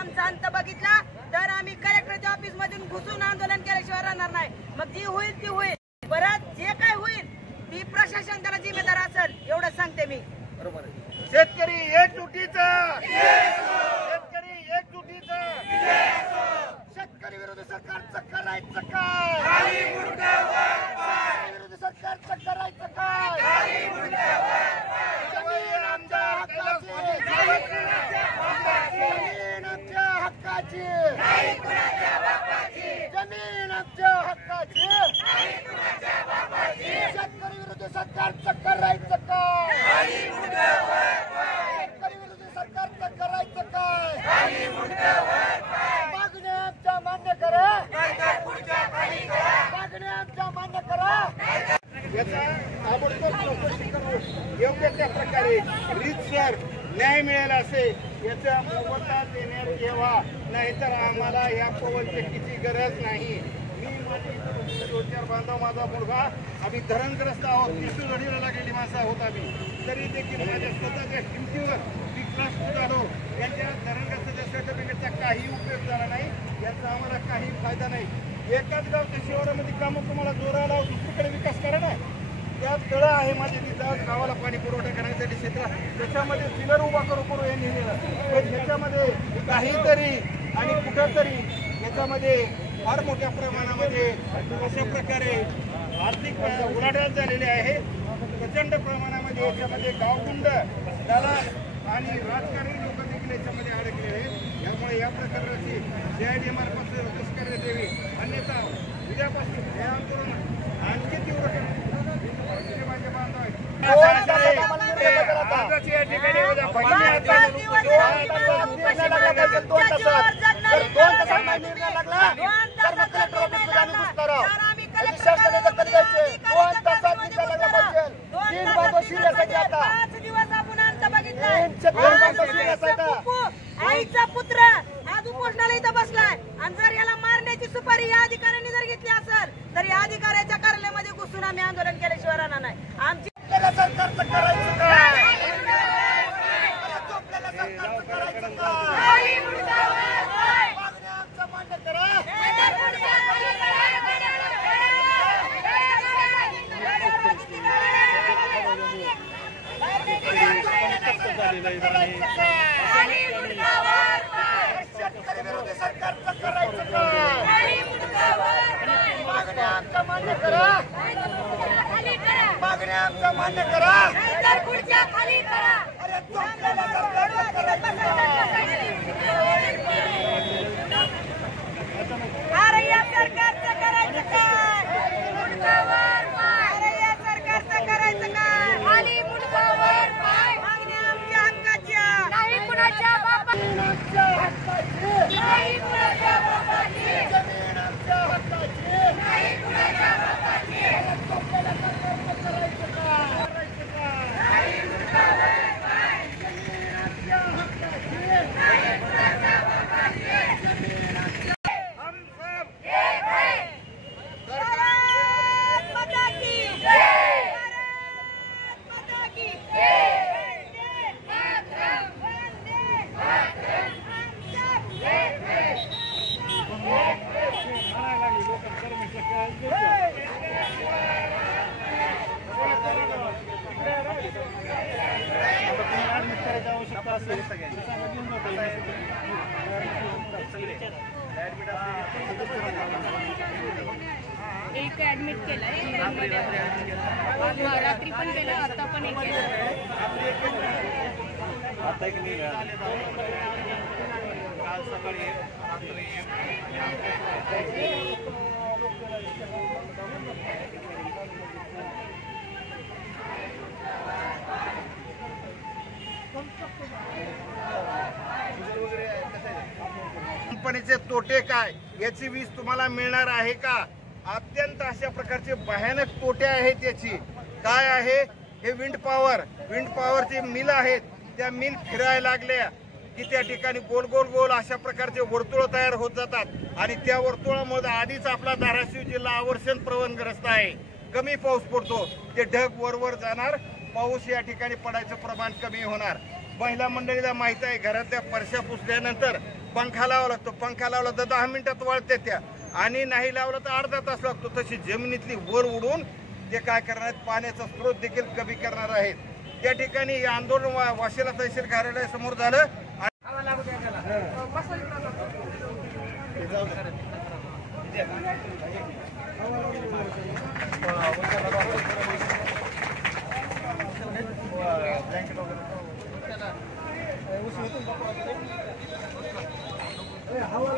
आमचा अंत बघितला तर आम्ही कलेक्टरच्या ऑफिस मधून घुसून आंदोलन केल्याशिवाय राहणार नाही। मग जी होईल ती होईल, परत जे काय होईल ती प्रशासन त्याला जिम्मेदार असेल एवढं सांगते मी। बरोबर आहे। शेतकरी एकजुटीचा, शेतकरी एकजुटीचा, शेतकरी विरोधी सरकारचं करायचं काय? विरोधी सरकारचं करायचं काय? जमीन आमच्या हक्काची, जमीन आमच्या हक्काची, जमीन आमच्या हक्काची, शेतकरी विरोधी सरकारचं करायचं काय? शेतकरी विरोधी सरकारचं करायचं काय? मागण्या आमच्या मान्य करा, मागण्या आमच्या मान्य करा। याचा ताबडतोब चौकशी करून योग्य त्या प्रकारे रीतसर न्याय मिळेल असे याचा मोबदला देण्यात यावा, नाहीतर आम्हाला या पवनचक्कीची गरज नाही। मी माझे दोन चार बांधव, माझा मुलगा, आम्ही धरणग्रस्त आहोत, लढीला लागलेली माणसं आहोत आम्ही, तरी देखील माझ्या स्वतःच्या किमतीवर मी त्रस्त झालो। यांच्या धरणग्रस्ताच्या सर्टिफिकेटचा काही उपयोग झाला नाही, याचा आम्हाला काही फायदा नाही। एकाच गावच्या शिवारामध्ये कामं तुम्हाला जोराला दुसरीकडे विकास करा ना। त्यात तळं आहे माझे तिथं गावाला पाणी पुरवठा करण्यासाठी क्षेत्रात, त्याच्यामध्ये फिलर उभा करू यांनी लिहिलं, पण ह्याच्यामध्ये काहीतरी आणि कुठंतरी याच्यामध्ये फार मोठ्या प्रमाणामध्ये अशा प्रकारे आर्थिक उलाढाल झालेली आहे। प्रचंड प्रमाणामध्ये याच्यामध्ये गावगुंड, दलाल आणि राजकारणी लोक देखील याच्यामध्ये अडकलेले आहेत। यामुळे या प्रकाराची CID मार्फत चौकशी करण्यात यावी, अन्यथा उद्यापासून हे आंदोलन आणखी तीव्र माझे बांधव आहेत। आईचा पुत्र आज उपोषणाला इथं बसलाय आणि जर याला मारण्याची सुपारी या अधिकाऱ्यांनी जर घेतली असेल तर या अधिकाऱ्याच्या कार्यालयामध्ये घुसून आम्ही आंदोलन केल्याशिवाय राहणार नाही। आमची सरकारचं करायचं काय? सरकारचं करायचं काय? मागण्या आमच्या मान्य करा। शेतकरी विरोधी सरकारचं करायचं काय? मागण्या आमच्या मान्य करा, मागण्या आमच्या मान्य करा। अरे चोपलेल्या सरकारचं करायचं काय? अरे या सरकारचं करायचं काय? अरे या सरकारचं करायचं काय? मागण्या आमच्या हक्काच्या, नाही कुणाच्या बापाची, जमीन आमच्या हक्काची, नाही कुणाच्या बापाची, जमीन आमच्या हक्काची, नाही कुणाच्या बापाची, अरे चोपलेल्या सरकारचं करायचं काय? करायचं काय? जमीन आमच्या हक्काची, जमीन आमच्या, हम सब एक है। भारत माता की जय, भारत माता की जय, वंदे मातरम, वंदे मातरम, हम सब एक है। एक ऍडमिट केलंय रात्री पण केलं, आता पण एक काल सकाळी कंपनीचे तोटे काय याची वीज तुम्हाला मिळणार आहे का? अत्यंत अशा प्रकारचे भयानक तोटे आहेत याची। काय आहे हे? विंड पॉवरची मिल आहेत, त्या मिल फिरायला लागल्या की त्या ठिकाणी गोल गोल गोल अशा प्रकारचे वर्तुळ तयार होत जातात आणि त्या वर्तुळामध्ये आधीच आपला धाराशिव जिल्हा आवर्षण प्रवणग्रस्त आहे। कमी पाऊस पडतो, ते ढग वर जाणार, पाऊस या ठिकाणी पडायचं प्रमाण कमी होणार। महिला मंडळीला माहित आहे, घरातल्या परश्या पुसल्यानंतर पंखा लावा लागतो. पंखा लावला तर 10 मिनिटात वाळते त्या, आणि नाही लावला तर अर्धा तास लागतो. तशी जमिनीतली वर उडून ते काय करणार आहेत, पाण्याचा स्रोत देखील कमी करणार आहेत. त्या ठिकाणी हे आंदोलन वाशिला तहसील कार्यालयासमोर झालं. हवा